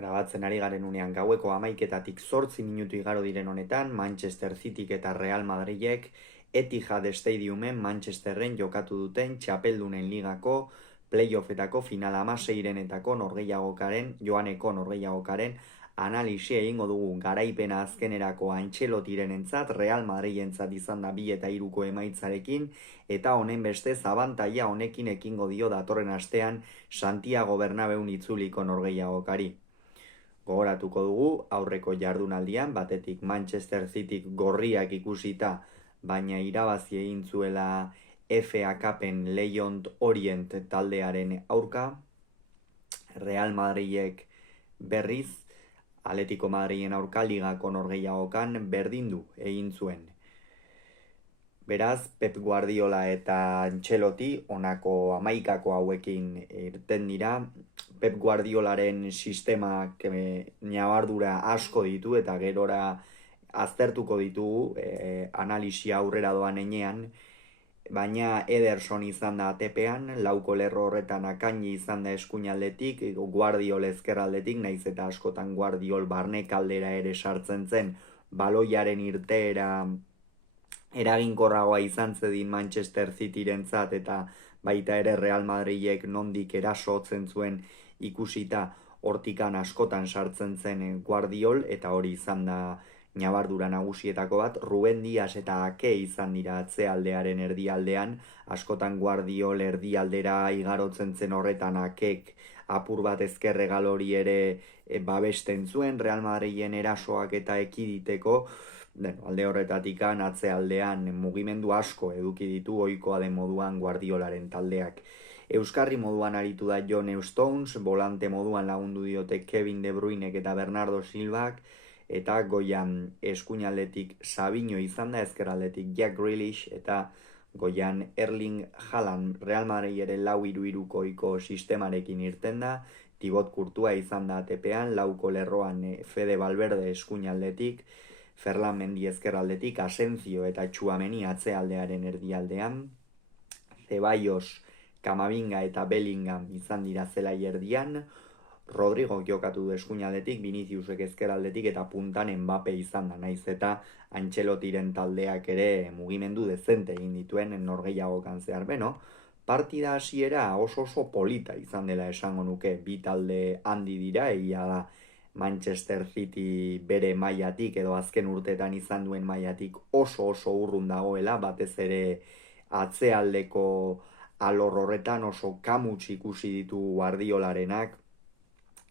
Grabatzen ari garen unean gaueko 11:00 zortzi minutu igaro diren honetan, Manchester Cityk eta Real Madridek Etihad Stadiumen Manchesterren jokatu duten Txapeldunen Ligako playoffetako final 16-renetako joaneko norgehiagokaren analisi egingo dugu. Garaipena azkenerako Antxelotirenentzat, Real Madridentzat izan da 2-3ko emaitzarekin, eta honen bestez abantaila honekin ekingo dio datorren astean Santiago Bernabeun itzuliko norgehiagokari. Gogoratuko dugu, aurreko jardunaldian, batetik Manchester Cityk gorriak ikusita, baina irabazi egin zuela FA Cupen Leyland Orient taldearen aurka, Real Madridek berriz, Atletico Madriden aurka ligako norgehiagokan berdindu egin zuen. Beraz, Pep Guardiola eta Ancelotti honako 11 hauekin irten dira. Pep Guardiolaren sistemak ñabardura asko ditu eta gerora aztertuko ditugu analisia aurrera doan enean, baina Ederson izan da atepean, lauko lerro horretan Akaini izan da eskuinaldetik, Guardiol ezkerraldetik, naiz eta askotan Guardiol barnekaldera ere sartzen zen, baloiaren irteera eraginkorragoa izan zedin Manchester Cityrentzat eta baita ere Real Madridek nondik erasotzen zuen ikusita hortikan askotan sartzen zen Guardiol, eta hori izan da ñabardura nagusietako bat. Ruben Dias eta Ake izan dira atzealdearen erdialdean, askotan Guardiol erdialdera igarotzen zen horretan Akek apur bat ezkerregal hori ere babesten zuen Real Madriden erasoak eta ekiditeko. Alde horretatik atzealdean mugimendu asko eduki ditu ohikoa den moduan Guardiolaren taldeak. Euskarri moduan aritu da John Stones, volante moduan lagundu diote Kevin De Bruynek eta Bernardo Silvak, eta goian eskuinaldetik Sabinho izan da, ezkerraldetik Jack Grealish, eta goian Erling Haaland. Real Madrideren 4-3-2ko sistemarekin irten da, Thibaut Courtois izan da atepean, lauko lerroan Fede Valverde eskuinaldetik, Ferland Mendy ezkerraldetik, Asensio eta Tchouaméni atzealdearen erdialdean, Ceballos, Camavinga eta Bellingham izan dira zelai erdian, Rodrigo jokatu du eskuinaldetik, Viniciusek ezkerraldetik eta puntan Mbappe izan da, naiz eta Antxelotiren taldeak ere mugimendu dezente egin dituen norgehiagokan zehar. Partida hasiera oso polita izan dela esango nuke, bi talde handi dira, egia da Manchester City bere mailatik edo azken urteetan izan duen mailatik oso urrun dagoela, batez ere atzealdeko alor horretan oso kamuts ikusi ditu Guardiolarenak,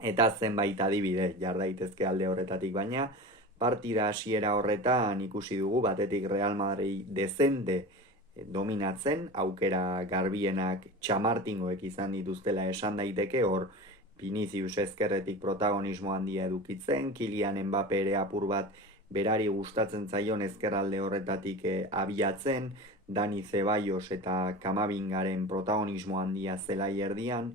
eta zenbait adibide jar daitezke alde horretatik, baina partida hasiera horretan ikusi dugu batetik Real Madrid dezente dominatzen, aukera garbienak txamartingoek izan dituztela esan daiteke, hor Vinicius ezkerretik protagonismo handia edukitzen, Kylian Mbappe ere apur bat berari gustatzen zaion ezkerralde horretatik abiatzen, Dani Ceballos eta Kamavingaren protagonismo handia zelai erdian,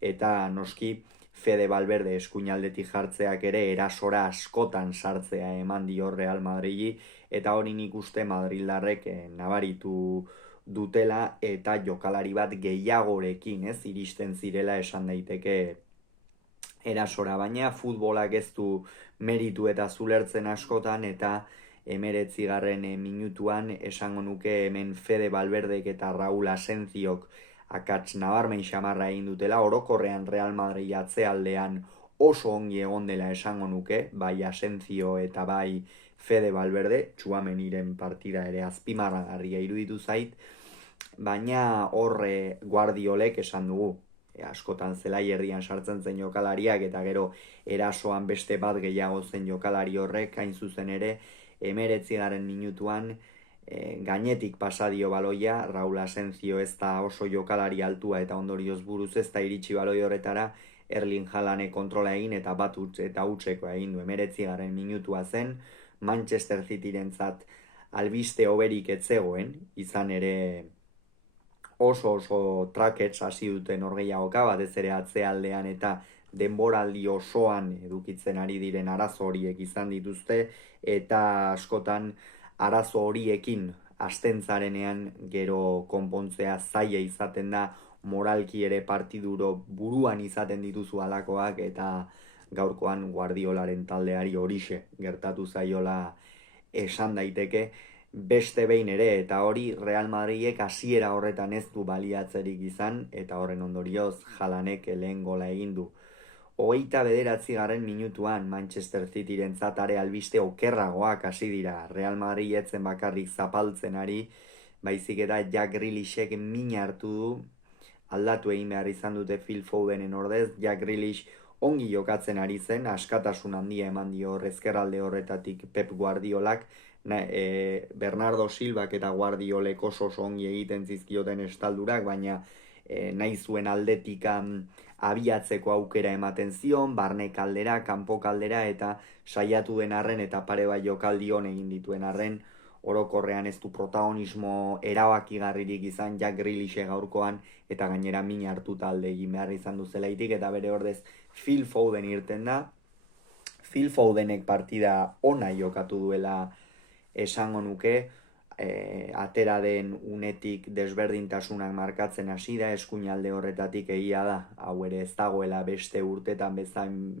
eta noski Fede Valverde eskuinaldetik jartzeak ere erasora askotan sartzea eman dio Real Madridi, eta hori nik uste madrildarrek nabaritu dutela eta jokalari bat gehiagorekin iristen zirela esan daiteke erasora, baina futbolak ez du meritu eta zulertzen askotan, eta 19. minutuan esango nuke hemen Fede Valverdek eta Raúl Asensiok akats nabarmen xamarra egin dutela. Orokorrean Real Madrid atzealdean oso ongi egon dela esango nuke, bai Asensio eta bai Fede Valverde, Tchouaméniren partida ere azpimarragarria iruditu zait, baina horre Guardiolek esan dugu, askotan zelai erdian sartzen zen jokalariak, eta gero erasoan beste bat gehiago zen jokalari horrek, hain zuzen ere 19. minutuan gainetik pasadio baloia, Raúl Asensio ez da oso jokalari altua eta ondorioz buruz ez da iritsi baloi horretara, Erling Haalandek kontrola egin eta bat eta utzeko egin du. 19. minutua zen, Manchester Cityrentzat albiste hoberik ez zegoen, izan ere oso trakets hasi duten norgehiagoka, batez ere atzealdean eta denboraldi osoan edukitzen ari diren arazo horiek izan dituzte, eta askotan arazo horiekin astentzarenean gero konpontzea zaila izaten da, moralki ere partiduro buruan izaten dituzu alakoak, eta gaurkoan Guardiolaren taldeari horixe gertatu zaiola esan daiteke, beste behin ere, eta hori Real Madridek hasiera horretan ez du baliatzerik izan, eta horren ondorioz Haalandek lehen gola egin du. 29. minutuan Manchester Cityren zatare albiste okerragoak hasi dira. Real Madrid etzen bakarrik zapaltzen ari, baizik eta Jack Grealishek min hartu du, aldatu egin behar izan dute Phil Fodenen ordez. Jack Grealish ongi jokatzen ari zen, askatasun handia eman dio ezkerralde horretatik Pep Guardiolak, Bernardo Silvak eta Guardiolek oso ongi egiten zizkioten estaldurak, baina nahi zuen aldetik abiatzeko aukera ematen zion, barne kaldera, kanpo kaldera, eta saiatu den arren eta pare bai jokaldi hon egin dituen arren, orokorrean ez du protagonismo erabakigarririk izan Jack Grealish gaurkoan, eta gainera min hartu talde egin behar izan duzelaitik, eta bere ordez Phil Foden irten da. Phil Fodenek partida ona jokatu duela esango nuke, atera den unetik desberdintasunak markatzen hasi da, eskuinalde horretatik egia da, hau ere ez dagoela beste urtetan bezain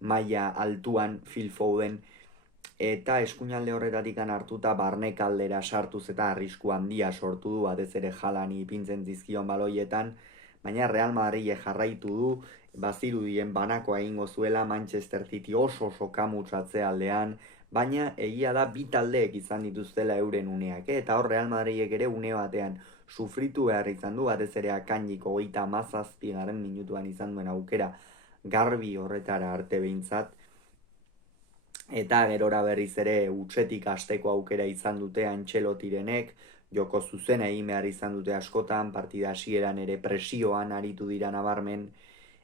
maila altuan Phil Foden, eta eskuinalde horretatik hartuta barne kaldera sartuz eta arrisku handia sortu du, batez ere Haalandi ipintzen zizkion baloietan, baina Real Madrid jarraitu du, bazirudien banakoa egingo zuela Manchester City oso kamutsatzea aldean, baina egia da bi taldeek izan dituztela euren uneak, eta hor Real Madridek ere une batean sufritu behar izan du, batez ere Akanjik 37. minutuan izan duen aukera garbi horretara arte behintzat, eta gerora berriz ere utxetik hasteko aukera izan dute Antxelotirenek, joko zuzena egin behar izan dute askotan, partida hasieran ere presioan aritu dira nabarmen,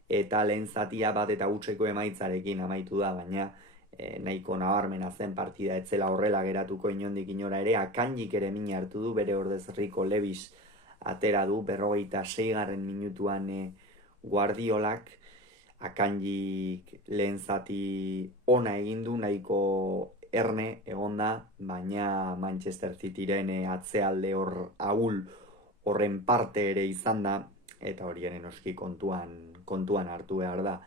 eta lehen zatia bat eta utxeko emaitzarekin amaitu da, baina nahiko nabarmena zen partida etzela horrela geratuko inondik inora ere. Akanjik ere min hartu du, bere ordez Rico Lewis atera du 46. minutuan Guardiolak. Akanjik lehen zati ona egin du, nahiko erne egonda, baina Manchester Cityren atzealde hor ahul horren parte ere izan da, eta horienen oski kontuan hartu behar da.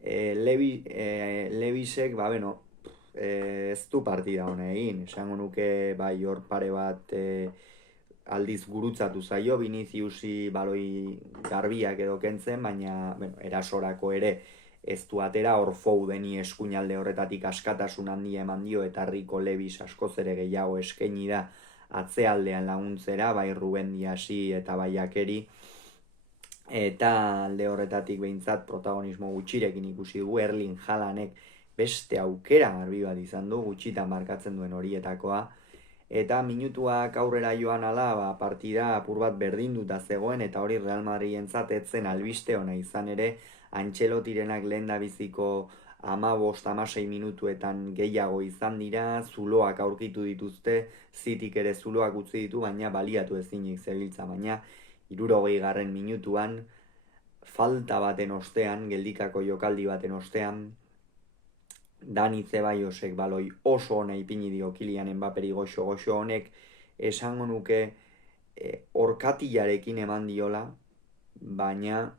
Levisek, ez du partida hona egin, esango nuke bai hor pare bat aldiz gurutzatu zaio, Viniciusi baloi garbiak edo kentzen, baina erasorako ere ez du atera, hor Fodeni eskuinalde horretatik askatasun handia eman dio, eta Rico Lewis askoz ere gehiago eskaini da atzealdean laguntzera, bai Ruben Diasi eta bai Akeri, eta alde horretatik behintzat protagonismo gutxirekin ikusi dugu. Erling Haalandek beste aukera garbi bat izan du, gutxitan markatzen duen horietakoa, eta minutuak aurrera joan ala, partida apur bat berdinduta zegoen, eta hori Real Madridentzat etzen albiste ona izan ere, Antxelotirenak lehendabiziko 15-16 minutuetan gehiago izan dira, zuloak aurkitu dituzte, Cityk ere zuloak utzi ditu, baina baliatu ezinik zebiltza, baina 60. minutuan, falta baten ostean, geldikako jokaldi baten ostean, Dani Zebaiosek baloi oso ona ipini dio Kylian Mbapperi goxo honek, esango nuke orkatilarekin eman diola, baina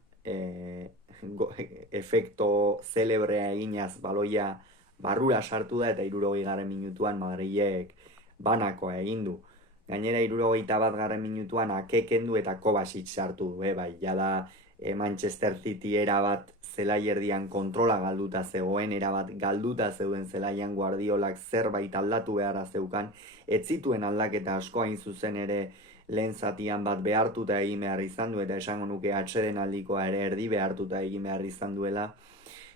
efekto zelebrea eginaz baloia barrura sartu da, eta 60. minutuan Madrilek banakoa egin du. Gainera 61. minutuan Ake kendu eta Kovacic sartu du, bai, jada Manchester City erabat zelaierdian kontrola galduta zegoen, erabat galduta zeuden zelaian Guardiolak zerbait aldatu beharra zeukan, ez zituen aldaketa asko, hain zuzen ere lehen zatian bat behartuta egin behar izan du, eta esango nuke atxeden aldikoa ere erdi behartuta egin behar izan duela,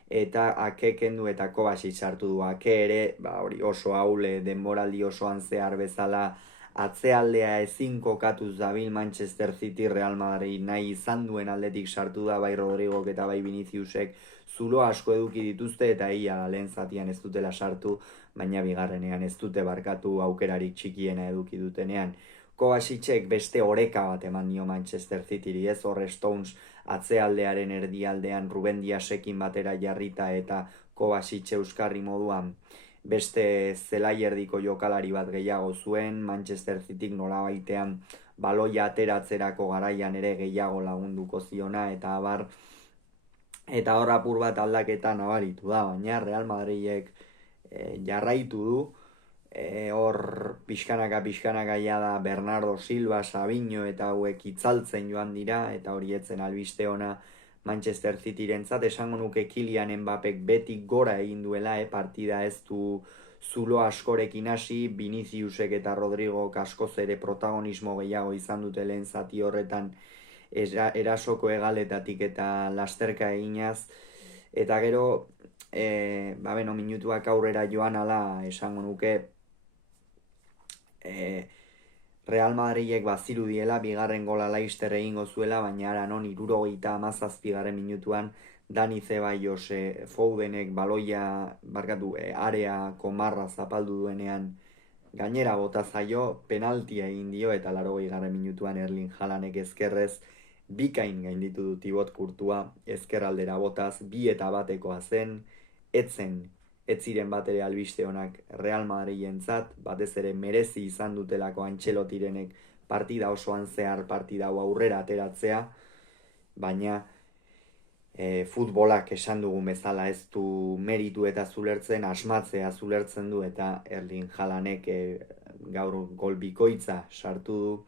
eta Ake kendu eta Kovacic sartu du. Ake ere, hori oso haule denboraldi osoan zehar bezala, atzealdea ezin kokatuz dabil Manchester City Real Madrid nahi izan duen aldetik sartu da, bai Rodrigok eta bai Viniciusek zulo asko eduki dituzte, eta ia lehen zatian ez dutela sartu, baina bigarrenean ez dute barkatu aukerarik txikiena eduki dutenean. Kovacicek beste oreka bat eman dio Manchester Cityri, ez hor Stones atzealdearen erdialdean Ruben Diasekin batera jarrita, eta Kovacic euskarri moduan beste zelaierdiko jokalari bat gehiago zuen, Manchester Cityk nolabaitean baloia ateratzerako garaian ere gehiago lagunduko ziona, eta abar eta hor apur bat aldaketa nabaritu da, baina Real Madridek jarraitu du, hor pixkanaka ja da Bernardo Silva, Savinho eta hauek itzaltzen joan dira, eta hori etzen albiste ona Manchester Cityrentzat. Esango nuke Kylian Mbappek beti gora egin duela, partida ez du zulo askorekin hasi, Viniciusek eta Rodrigo askoz ere protagonismo gehiago izan dute lehen zati horretan, erasoko egaletatik eta lasterka eginaz, eta gero minutuak aurrera joan ala esango nuke Real Madridek bazirudiela bigarren gola Leicester egingo zuela, baina ara non 77. Minutuan Dani Ceballos Fodenek baloia areako marra zapaldu duenean gainera bota zaio, penaltia egin dio, eta 80. Minutuan Erling Haalandek ezkerrez bikain gainditu du Thibaut Courtois ezkerraldera botaz, 2-1 zen, ez ziren bat ere albiste honak Real Madridentzat, batez ere merezi izan dutelako Ancelotirenek partida osoan zehar partida hau aurrera ateratzea, baina futbolak esan dugun bezala ez du meritu eta zulertzen, asmatzea zulertzen du, eta Erling Haalandek gaur gol bikoitza sartu du,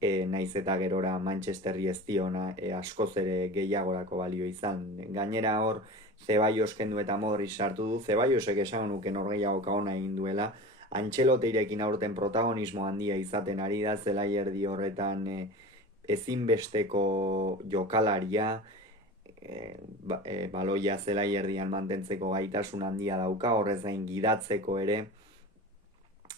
naiz eta gerora Manchesterri ez diona askoz ere gehiagorako balio izan. Gainera hor Ceballos kendu eta Modric sartu du. Ceballosek esan nuke norgehiagoka ona egin duela. Ancelotirekin aurten protagonismo handia izaten ari da, zelaierdi horretan ezinbesteko jokalaria, baloia zelaierdian mantentzeko gaitasun handia dauka, horrez gain gidatzeko ere,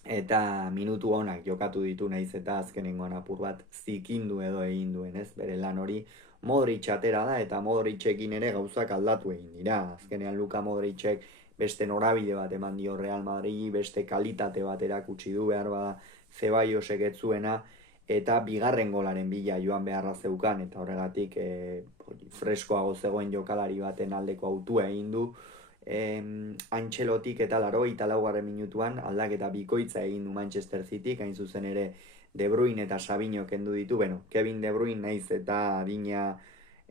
eta minutu honak jokatu ditu, naiz eta azkenengoan apur bat zikindu edo egin duen, ez? Bere lan hori Modric atera da, eta Modricekin ere gauzak aldatu egin dira. Azkenean Luka Modricek beste norabide bat eman dio Real Madridi, beste kalitate bat erakutsi du, behar bada Ceballosek ez zuena, eta bigarren golaren bila joan beharra zeukan, eta horregatik freskoago zegoen jokalari baten aldeko autua egin du. Ancelotik eta 84. Minutuan aldaketa bikoitza egin du Manchester City, hain zuzen ere De Bruyne eta Savinho kendu ditu. Kevin De Bruyne naiz eta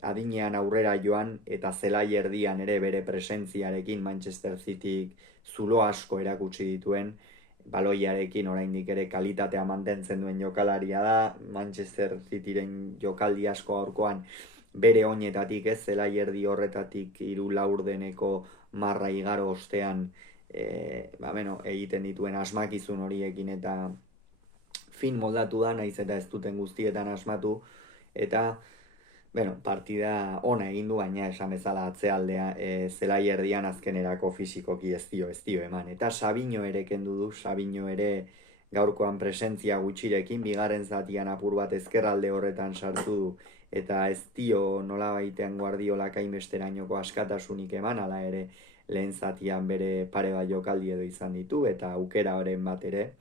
adinean aurrera joan, eta zelai erdian ere bere presentziarekin Manchester City zulo asko erakutsi dituen, baloiarekin oraindik ere kalitatea mantentzen duen jokalaria da. Manchester Cityren jokaldi asko aurkoan bere oinetatik, ez, zelai erdi horretatik 3 laurdeneko marra igaro ostean egiten dituen asmakizun horiekin, eta fin moldatu da, naiz eta ez duten guztietan asmatu, eta partida ona egin du, baina esan bezala atzealdea zelai erdian azkenerako fisikoki ez dio eman. Eta Savinho ere kendu du, Savinho ere gaurkoan presentzia gutxirekin, bigarren zatian apur bat ezkerralde horretan sartu du, eta ez dio nola baitean Guardiolak hainbesterainoko askatasunik eman, ala ere lehen zatian bere pare bat jokaldi edo izan ditu, eta aukera horren bat ere,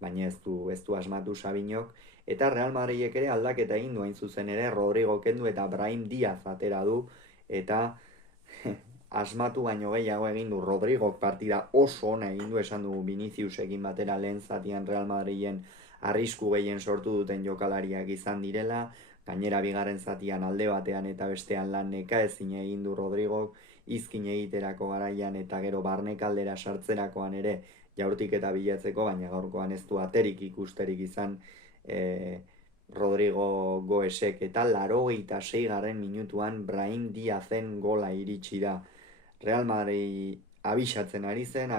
baina ez du asmatu Savignok. Eta Real Madridek ere aldaketa egin du, hain zuzen ere Rodrigo kendu eta Brahim Diaz atera du, eta asmatu baino gehiago egin du. Rodrigok partida oso ona egin du, esan dugu Viniciusekin batera lehen zatian Real Madriden arrisku gehien sortu duten jokalariak izan direla, gainera bigarren zatian alde batean eta bestean lan nekaezin egin du Rodrigok, izkin egiterako garaian eta gero barnekaldera sartzerakoan ere jaurtik eta bilatzeko, baina gaurkoan ez du aterik ikusterik izan Rodrigo Goesek, eta 86. Minutuan Brahim Diazen gola iritsi da. Real Madrid abisatzen ari zen,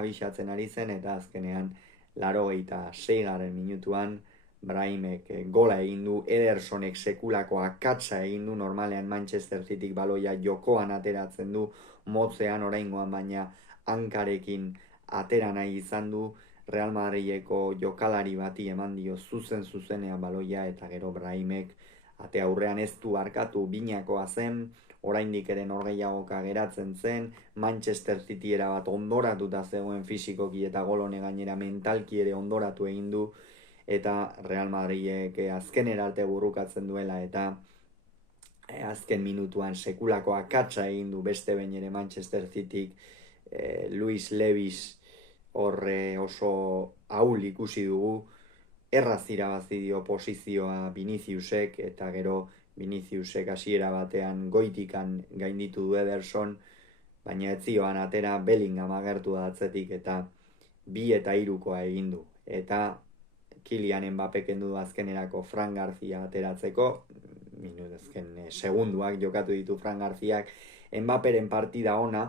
eta azkenean 86. Minutuan Brahimek gola egin du. Edersonek sekulako akatsa egin du, normalean Manchester Cityk baloia jokoan ateratzen du, motzean oraingoan baina hankarekin atera nahi izan du. Real Madrideko jokalari bati eman dio zuzenean baloia, eta gero Brahimek ate aurrean ez du arkatu, binakoa zen, oraindik ere norgehiagoka geratzen zen, Manchester City erabat ondoratuta zegoen fisikoki, eta gol honek gainera mentalki ere ondoratu egin du, eta Real Madridek azkenera arte burrukatzen duela, eta azken minutuan sekulako akatsa egin du beste behin ere Manchester Cityk. Luis Levis horre oso ahul ikusi dugu, erraz irabazi dio posizioa Viniciusek, eta gero Viniciusek hasiera batean goitikan gainditu du Ederson, baina ez zioan atera Bellingham agertu da atzetik eta 2 eta 3koa egin du. Eta Kylian Mbappé kendu du azkenerako Fran Garcia ateratzeko, azken segunduak jokatu ditu Fran Garciak. Mbapperen partida ona,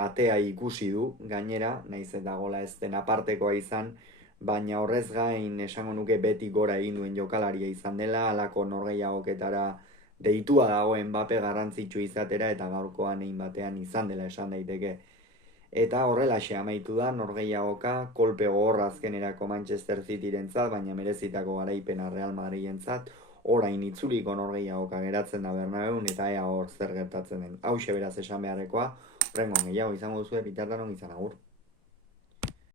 atea ikusi du gainera, naiz eta gola ez den apartekoa izan, baina horrez gain esango nuke beti gora egin duen jokalaria izan dela, halako norgehiagoketara deitua dago Mbappé garrantzitsu izatera eta gaurkoan egin batean izan dela esan daiteke. Eta horrelaxe amaitu da norgehiagoka, kolpe gogorra azkenerako Manchester Cityrentzat, baina merezitako garaipena Real Madridentzat. Orain itzuliko norgehiagoka geratzen da Bernabeun eta ea hor zer gertatzen den. Hauxe beraz esan beharrekoa, horrengoan gehiago izango duzue, bitartean ongi izan, agur.